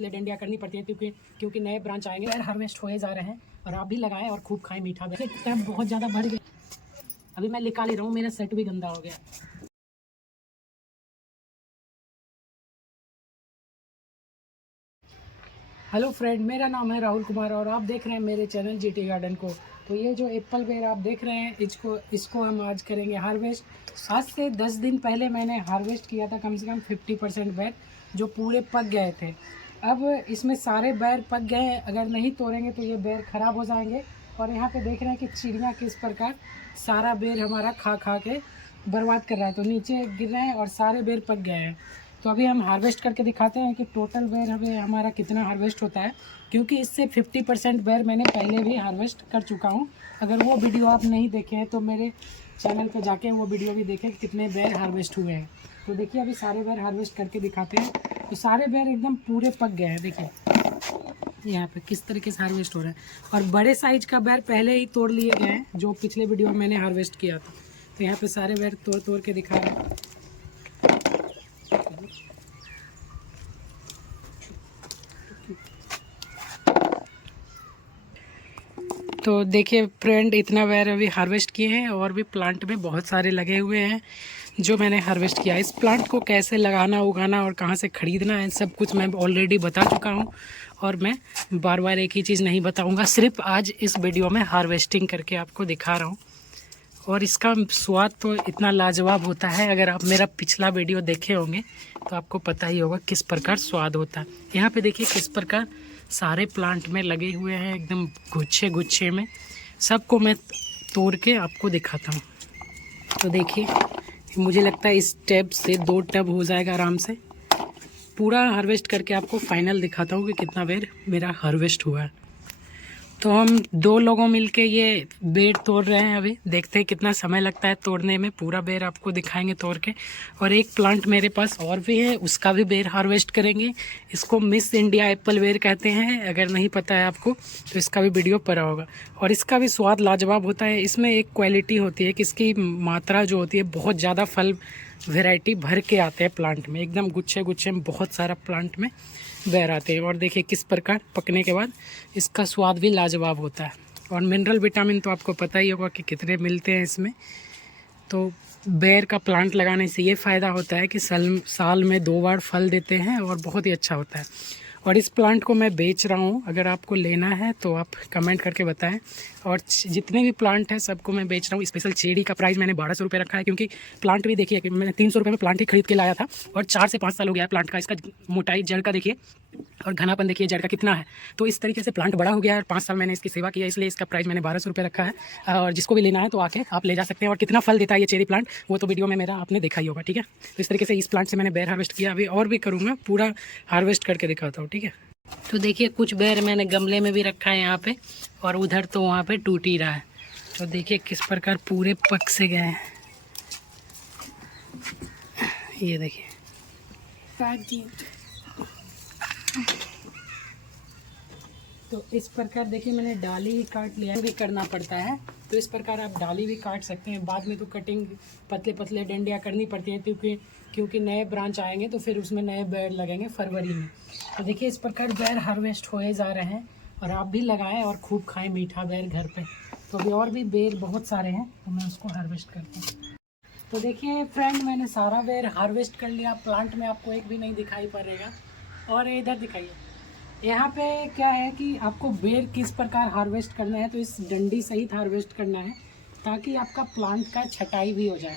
पतले डंडियाँ करनी पड़ती है क्योंकि नए ब्रांच आएंगे और हार्वेस्ट होए जा रहे हैं। और आप भी लगाएं और खूब खाएं मीठा। टब बहुत ज़्यादा भर गया, अभी मैं निकाल ही रहा हूँ, मेरा सेट भी गंदा हो गया। हेलो फ्रेंड, मेरा नाम है राहुल कुमार और आप देख रहे हैं मेरे चैनल जीटी गार्डन को। तो ये जो एप्पल बेर आप देख रहे हैं इसको हम आज करेंगे हार्वेस्ट। आज से 10 दिन पहले मैंने हार्वेस्ट किया था कम से कम 50% बेर जो पूरे पक गए थे। अब इसमें सारे बेर पक गए हैं, अगर नहीं तोड़ेंगे तो ये बेर ख़राब हो जाएंगे। और यहाँ पे देख रहे हैं कि चिड़िया किस प्रकार सारा बेर हमारा खा खा के बर्बाद कर रहा है। तो नीचे गिर रहे हैं और सारे बेर पक गए हैं। तो अभी हम हार्वेस्ट करके दिखाते हैं कि टोटल बेर हमें हमारा कितना हार्वेस्ट होता है, क्योंकि इससे 50% बेर मैंने पहले भी हार्वेस्ट कर चुका हूं। अगर वो वीडियो आप नहीं देखे हैं तो मेरे चैनल पे जाके वो वीडियो भी देखें कितने बेर हार्वेस्ट हुए हैं। तो देखिए अभी सारे बेर हार्वेस्ट करके दिखाते हैं। तो सारे बेर एकदम पूरे पक गए हैं, देखिए यहाँ पे किस तरीके से हार्वेस्ट हो रहा है। और बड़े साइज का बेर पहले ही तोड़ लिए गए हैं जो पिछले वीडियो में मैंने हार्वेस्ट किया था। तो यहाँ पे सारे बेर तोड़ तोड़ के दिखा रहे हैं। तो देखिए फ्रेंड, इतना बेर अभी हार्वेस्ट किए हैं और भी प्लांट में बहुत सारे लगे हुए हैं जो मैंने हार्वेस्ट किया। इस प्लांट को कैसे लगाना, उगाना और कहाँ से ख़रीदना है सब कुछ मैं ऑलरेडी बता चुका हूँ और मैं बार बार एक ही चीज़ नहीं बताऊँगा, सिर्फ आज इस वीडियो में हार्वेस्टिंग करके आपको दिखा रहा हूँ। और इसका स्वाद तो इतना लाजवाब होता है, अगर आप मेरा पिछला वीडियो देखे होंगे तो आपको पता ही होगा किस प्रकार स्वाद होता है। यहाँ पे देखिए किस प्रकार सारे प्लांट में लगे हुए हैं एकदम गुच्छे गुच्छे में। सबको मैं तोड़ के आपको दिखाता हूँ। तो देखिए मुझे लगता है इस टब से 2 टब हो जाएगा आराम से। पूरा हार्वेस्ट करके आपको फाइनल दिखाता हूँ कि कितना बेर मेरा हार्वेस्ट हुआ है। तो हम 2 लोगों मिलके ये बेर तोड़ रहे हैं। अभी देखते हैं कितना समय लगता है तोड़ने में। पूरा बेर आपको दिखाएंगे तोड़ के। और एक प्लांट मेरे पास और भी है, उसका भी बेर हार्वेस्ट करेंगे। इसको मिस इंडिया एप्पल बेर कहते हैं, अगर नहीं पता है आपको तो इसका भी वीडियो पड़ा होगा। और इसका भी स्वाद लाजवाब होता है। इसमें एक क्वालिटी होती है कि इसकी मात्रा जो होती है बहुत ज़्यादा फल वेराइटी भर के आते हैं प्लांट में, एकदम गुच्छे गुच्छे में बहुत सारा प्लांट में बेर आते हैं। और देखिए किस प्रकार पकने के बाद इसका स्वाद भी लाजवाब होता है। और मिनरल विटामिन तो आपको पता ही होगा कि कितने मिलते हैं इसमें। तो बेर का प्लांट लगाने से ये फ़ायदा होता है कि साल में 2 बार फल देते हैं और बहुत ही अच्छा होता है। और इस प्लांट को मैं बेच रहा हूँ, अगर आपको लेना है तो आप कमेंट करके बताएं। और जितने भी प्लांट हैं सबको मैं बेच रहा हूँ। स्पेशल चेरी का प्राइस मैंने 1200 रुपये रखा है, क्योंकि प्लांट भी देखिए कि मैंने 300 रुपये में प्लांट ही खरीद के लाया था और 4 से 5 साल हो गया है प्लांट का। इसका मोटाई जड़ का देखिए और घनापन देखिए जड़ का कितना है। तो इस तरीके से प्लांट बड़ा हो गया है और 5 साल मैंने इसकी सेवा किया, इसलिए इसका प्राइस मैंने 1200 रुपये रखा है। और जिसको भी लेना है तो आके आप ले जा सकते हैं। और कितना फल देता है ये चेरी प्लांट वो तो वीडियो में मेरा आपने देखा ही होगा, ठीक है। तो इस तरीके से इस प्लांट से मैंने बेर हार्वेस्ट किया, अभी और भी करूँगा, पूरा हार्वेस्ट करके दिखाता हूँ, ठीक है। तो देखिए कुछ बेर मैंने गमले में भी रखा है यहाँ पे, और उधर तो वहाँ पे टूट ही रहा है। तो देखिए किस प्रकार पूरे पक से गए हैं, ये देखिए। तो इस प्रकार देखिए मैंने डाली ही काट लिया, भी करना पड़ता है। तो इस प्रकार आप डाली भी काट सकते हैं। बाद में तो कटिंग पतले पतले डंडियाँ करनी पड़ती हैं, क्योंकि नए ब्रांच आएंगे तो फिर उसमें नए बेर लगेंगे फरवरी में। तो देखिए इस प्रकार बेर हार्वेस्ट होए जा रहे हैं और आप भी लगाएं और खूब खाएं मीठा बेर घर पे। तो अभी और भी बेर बहुत सारे हैं तो मैं उसको हार्वेस्ट करता हूँ। तो देखिए फ्रेंड, मैंने सारा बेर हार्वेस्ट कर लिया। प्लांट में आपको एक भी नहीं दिखाई पड़ेगा। और इधर दिखाइए, यहाँ पे क्या है कि आपको बेर किस प्रकार हार्वेस्ट करना है, तो इस डंडी सहित हार्वेस्ट करना है ताकि आपका प्लांट का छटाई भी हो जाए।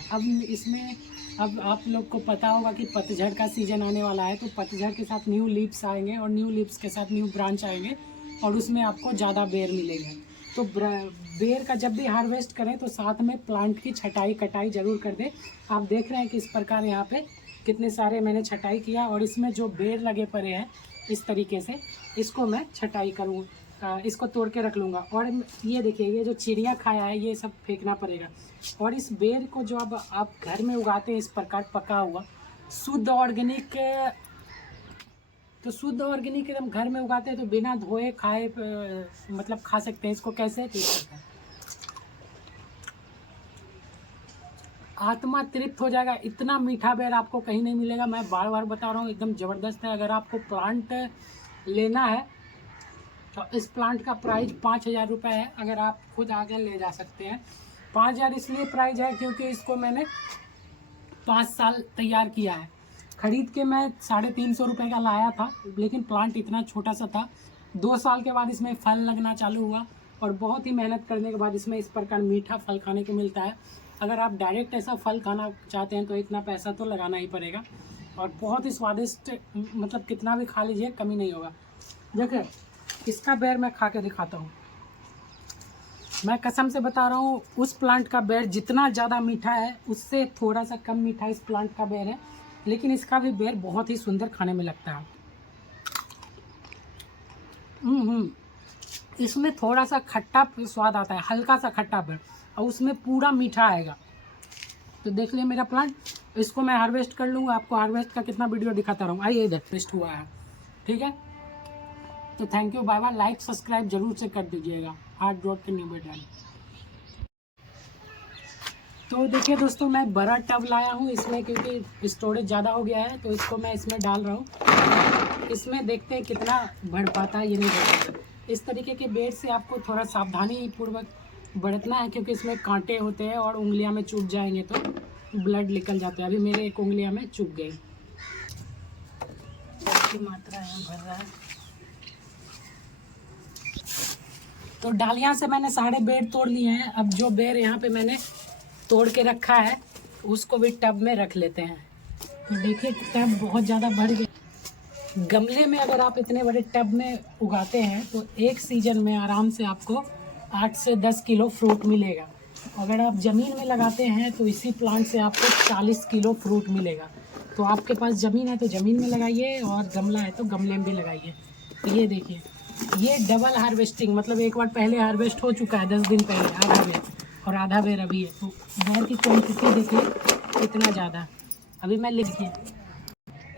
अब आप लोग को पता होगा कि पतझड़ का सीज़न आने वाला है, तो पतझड़ के साथ न्यू लीव्स आएंगे और न्यू लीव्स के साथ न्यू ब्रांच आएंगे और उसमें आपको ज़्यादा बेर मिलेंगे। तो बेर का जब भी हार्वेस्ट करें तो साथ में प्लांट की छटाई कटाई ज़रूर कर दें। आप देख रहे हैं कि इस प्रकार यहाँ पे कितने सारे मैंने छटाई किया, और इसमें जो बेर लगे पड़े हैं इस तरीके से इसको मैं छटाई करूँ, इसको तोड़ के रख लूँगा। और ये देखिए ये जो चिड़िया खाया है ये सब फेंकना पड़ेगा। और इस बेर को जो अब आप घर में उगाते हैं इस प्रकार पका हुआ शुद्ध ऑर्गेनिक, तो शुद्ध ऑर्गेनिक एकदम घर में उगाते हैं तो बिना धोए खाए मतलब खा सकते हैं। इसको कैसे आत्मा तृप्त हो जाएगा। इतना मीठा बेर आपको कहीं नहीं मिलेगा, मैं बार बार बता रहा हूँ, एकदम ज़बरदस्त है। अगर आपको प्लांट लेना है तो इस प्लांट का प्राइस 5,000 रुपये है। अगर आप खुद आकर ले जा सकते हैं। 5,000 इसलिए प्राइस है क्योंकि इसको मैंने 5 साल तैयार किया है। ख़रीद के मैं 350 रुपये का लाया था, लेकिन प्लांट इतना छोटा सा था। 2 साल के बाद इसमें फल लगना चालू हुआ और बहुत ही मेहनत करने के बाद इसमें इस प्रकार मीठा फल खाने को मिलता है। अगर आप डायरेक्ट ऐसा फल खाना चाहते हैं तो इतना पैसा तो लगाना ही पड़ेगा और बहुत ही स्वादिष्ट, मतलब कितना भी खा लीजिए कमी नहीं होगा। देखिए इसका बेर मैं खा के दिखाता हूँ। मैं कसम से बता रहा हूँ, उस प्लांट का बेर जितना ज़्यादा मीठा है उससे थोड़ा सा कम मीठा इस प्लांट का बेर है, लेकिन इसका भी बेर बहुत ही सुंदर खाने में लगता है। इसमें थोड़ा सा खट्टा स्वाद आता है, हल्का सा खट्टा बेर, और उसमें पूरा मीठा आएगा। तो देख लिया मेरा प्लांट, इसको मैं हार्वेस्ट कर लूँगा। आपको हार्वेस्ट का कितना वीडियो दिखाता रहूँ। आइए इधर हार्वेस्ट हुआ है, ठीक है। तो thank you, bye bye. Like subscribe जरूर से कर दीजिएगा। हार्ड ड्रॉट के न्यू बेटान। तो देखिए दोस्तों, मैं बड़ा टब लाया हूँ इसमें, क्योंकि स्टोरेज ज़्यादा हो गया है तो इसको मैं इसमें डाल रहा हूँ। इसमें देखते हैं कितना बढ़ पाता है, ये नहीं बढ़ पाता। इस तरीके के बेड से आपको थोड़ा सावधानी पूर्वक बढ़तना है, क्योंकि इसमें कांटे होते हैं और उंगलियां में चुभ जाएंगे तो ब्लड निकल जाता है। अभी मेरे एक उंगलियां में चुभ गई। की मात्रा यहाँ भर रहा है। तो डालियां से मैंने सारे बेड तोड़ लिए हैं। अब जो बेर यहाँ पे मैंने तोड़ के रखा है उसको भी टब में रख लेते हैं। तो देखिए टब बहुत ज़्यादा बढ़ गया। गमले में अगर आप इतने बड़े टब में उगाते हैं तो एक सीजन में आराम से आपको 8 से 10 किलो फ्रूट मिलेगा। अगर आप ज़मीन में लगाते हैं तो इसी प्लांट से आपको 40 किलो फ्रूट मिलेगा। तो आपके पास ज़मीन है तो ज़मीन में लगाइए और गमला है तो गमले में भी लगाइए। तो ये देखिए, ये डबल हार्वेस्टिंग, मतलब एक बार पहले हार्वेस्ट हो चुका है 10 दिन पहले आधा बेर, और आधा बेर अभी है। तो बेर की क्वांटिटी देखिए कितना ज़्यादा। अभी मैं लिखिए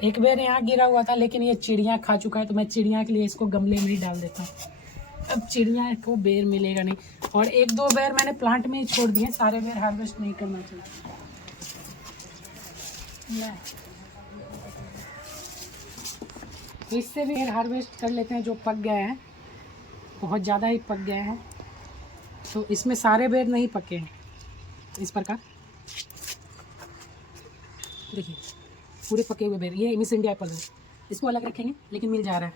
एक बेर यहाँ गिरा हुआ था, लेकिन ये चिड़िया खा चुका है तो मैं चिड़िया के लिए इसको गमले में ही डाल देता हूँ। अब चिड़िया को बेर मिलेगा नहीं। और 1-2 बेर मैंने प्लांट में ही छोड़ दिए, सारे बेर हार्वेस्ट नहीं करना चाहिए। इससे भी हार्वेस्ट कर लेते हैं जो पक गए हैं, बहुत ज़्यादा ही पक गए हैं। तो इसमें सारे बेर नहीं पके हैं इस प्रकार। देखिए पूरे पके हुए बेर, ये मिस इंडिया एप्पल है, इसको अलग रखेंगे लेकिन मिल जा रहा है।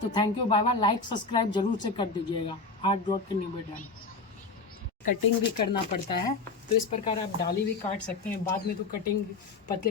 तो thank you, bye bye. Like subscribe जरूर से कर दीजिएगा। हार्ड ड्रॉट के न्यू बेटान। कटिंग भी करना पड़ता है, तो इस प्रकार आप डाली भी काट सकते हैं। बाद में तो कटिंग पतले